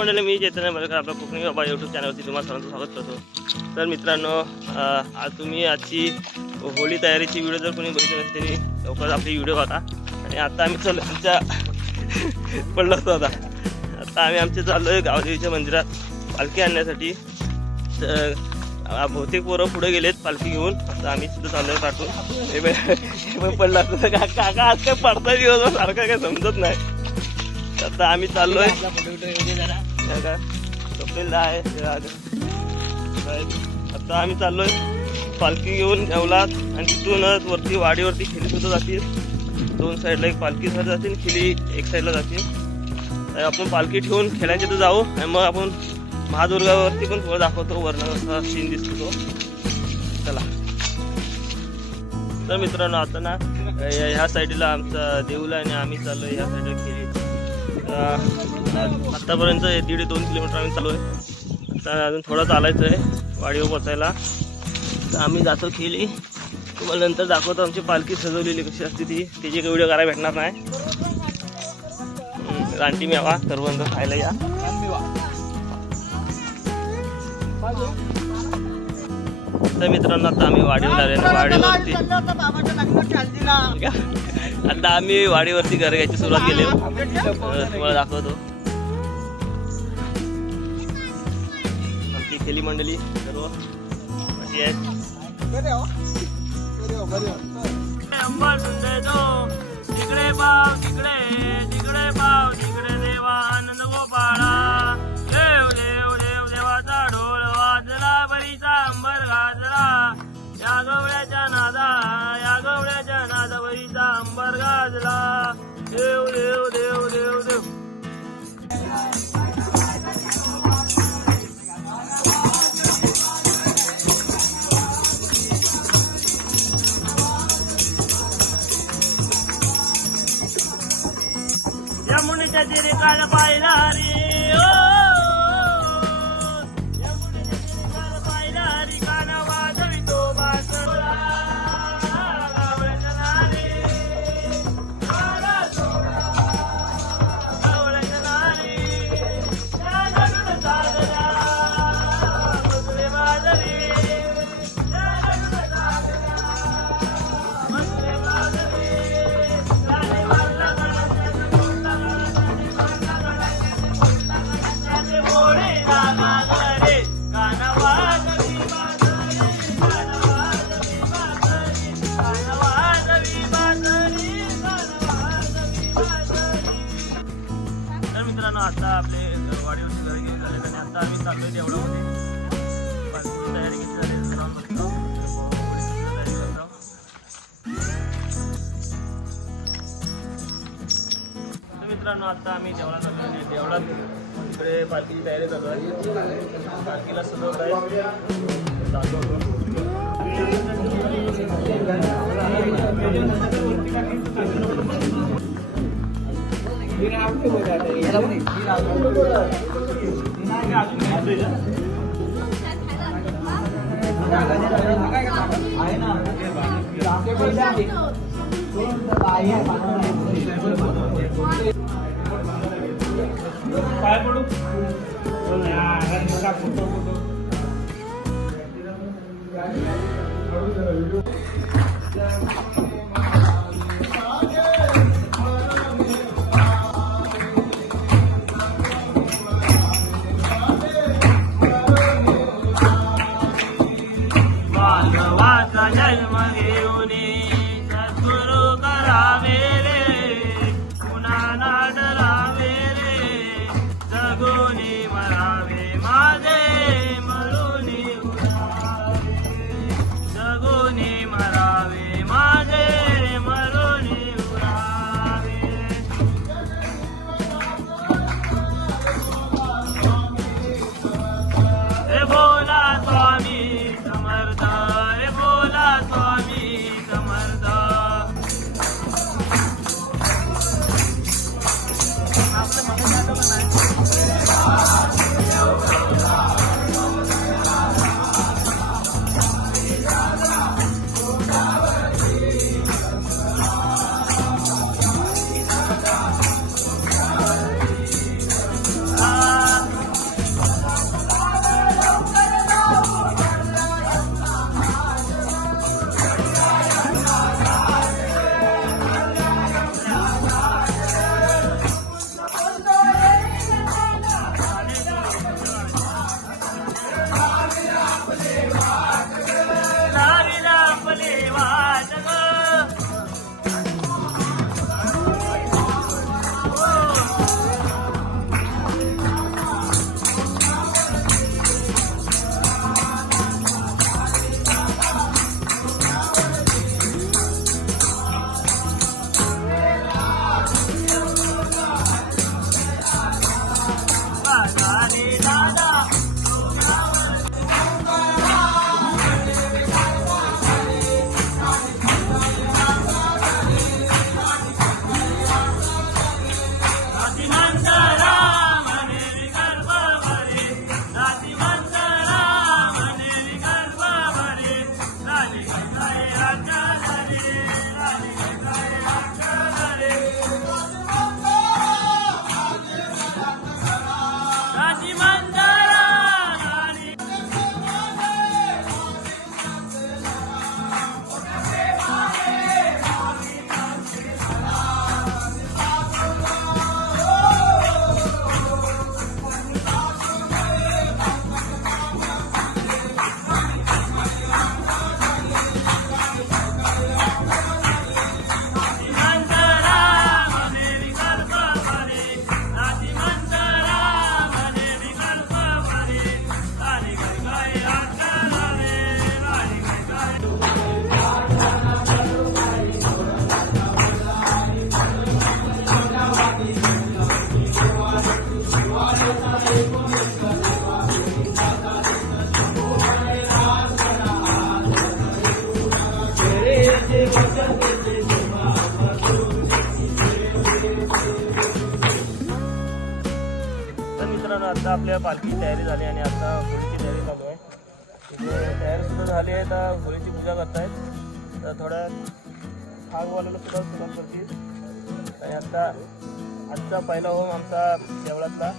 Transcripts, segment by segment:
मंडळी मी चैतन्य मलकर आपला कोकणी बाबा यूट्यूब चॅनलवरती तुम्हाला सर्वांचं स्वागत करतो. तर मित्रांनो आज तुम्ही आजची होळी तयारीची व्हिडिओ जर कोणी बघितली नसते तरी लवकरच आपली व्हिडिओ बघा. आणि आता आम्ही चाललो आमच्या पडलो होतो आता आता आम्ही आमचे चाललो आहे गावदेवीच्या मंदिरात पालखी आणण्यासाठी. तर बहुतेक पोरं पुढे गेलेत पालखी घेऊन. आता आम्ही सुद्धा चाललो आहे पडला पडलं असतं का काका आज काय पडता दिवस सारखं काय समजत नाही. आता आम्ही चाललोय. का झोपलेला आहे आता आम्ही चाललोय पालखी घेऊन जेवलात आणि तिथूनच वरती वाडीवरती खिली सुद्धा जातील. दोन साईडला एक पालखी सर जातील खिली एक साईडला जातील. आपण पालखी ठेवून खेळायचे तर जाऊ आणि मग आपण महादुर्गावरती पण थोडं दाखवतो वर्ण असा सीन दिसतो. तो चला. तर मित्रांनो आता ना ह्या ह्या साईडला आमचा देऊळ आहे आणि आम्ही चाललोय ह्या साईडला खेळी आत्तापर्यंत दीड दोन किलोमीटर आम्ही चालू आहे आता अजून थोडं चालायचं आहे वाडीवर पोचायला. तर आम्ही जातो खेळी तुम्हाला नंतर दाखवतो आमची पालखी सजवलेली कशी असते ती. त्याची काही व्हिडिओ करायला भेटणार नाही. रानटी मेवा सर्वांना खायला या. तर मित्रांनो आता आम्ही वाडीवर आले वाडीवरती आता आम्ही वाडीवरती घर घ्यायची सुरुवात केली. तुम्हाला दाखवतो. ખેલી મંડળી કરો પછી કર્યો કર્યો કર્યો નીકળે બાવ નીકળે નીકળે બાવ નીકળે દેવા આનંદ ગોપાળા यमुनेच्या तिरे काळ पाहिला आता आम्ही चाललोय देवळामध्ये बाकीची तयारी किती झाली जाऊन बघतो. तयारी करतो. तर मित्रांनो आता आम्ही देवळात आलो देवळात इकडे पालखीची तयारी चालू आहे पालखीला सजवत आहे चालू होतो. मानवाचा तर मित्रांनो आता आपल्या पालखीची तयारी झाली आणि आता होळीची तयारी चालू आहे. तयारी सुद्धा झाली आहे तर होळीची पूजा करतायत. तर थोड्या आगवाल्याला सुद्धा सुरुवात करतील. आणि आता आजचा पहिला होम आमचा देवळातला.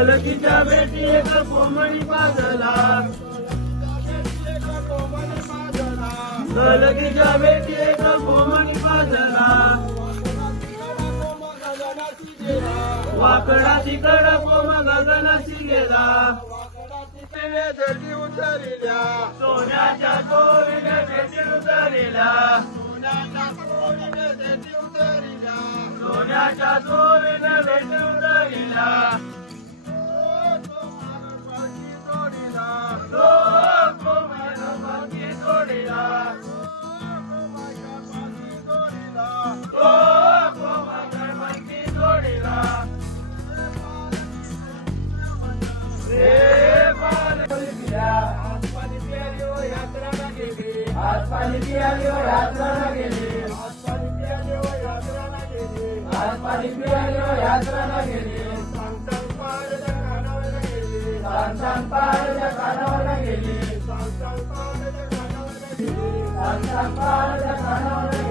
कलकीच्या भेटी एक कोमणी पाजला. कलकीच्या भेटी एक कोमणी पाजला. वाकडा तिकड कोम गगनाशी गेला. धरती उतरिल्या सोन्याच्या चोरीने भेटी उतरिल्या सोन्याच्या चोरीने भेटी उतरिल्या यात्रा गेली सांग सांग पारच्या कानावर गेली सांग सांग पारच्या कानावर गेली सांग सांग पारच्या कानावर गेली सांग सांग पारच्या कानावर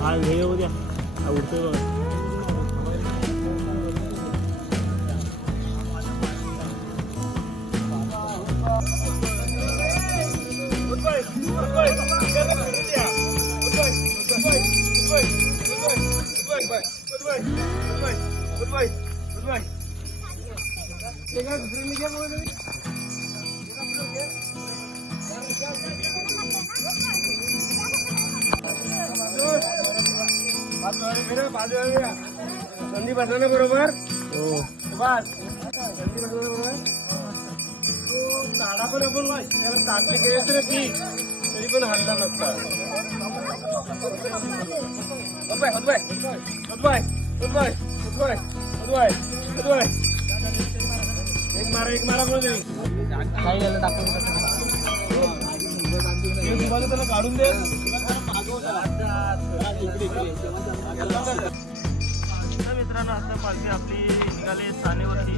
हा हे येऊ द्या हा उडतोय बघा संधी बसला बरोबर हो बस संधी बसला बरोबर तो काढा पण आपण वाच. त्याला ताटली गेले तर ती तरी पण हल्ला नसता होतबाय होतबाय होतबाय होतबाय होतबाय होतबाय होतबाय एक मारा एक मारा कोण काय झालं दाखवून त्याला काढून दे. तर मित्रांनो आता पालखी आपली निघाली स्थानेवरती.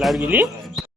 लाइट गेली?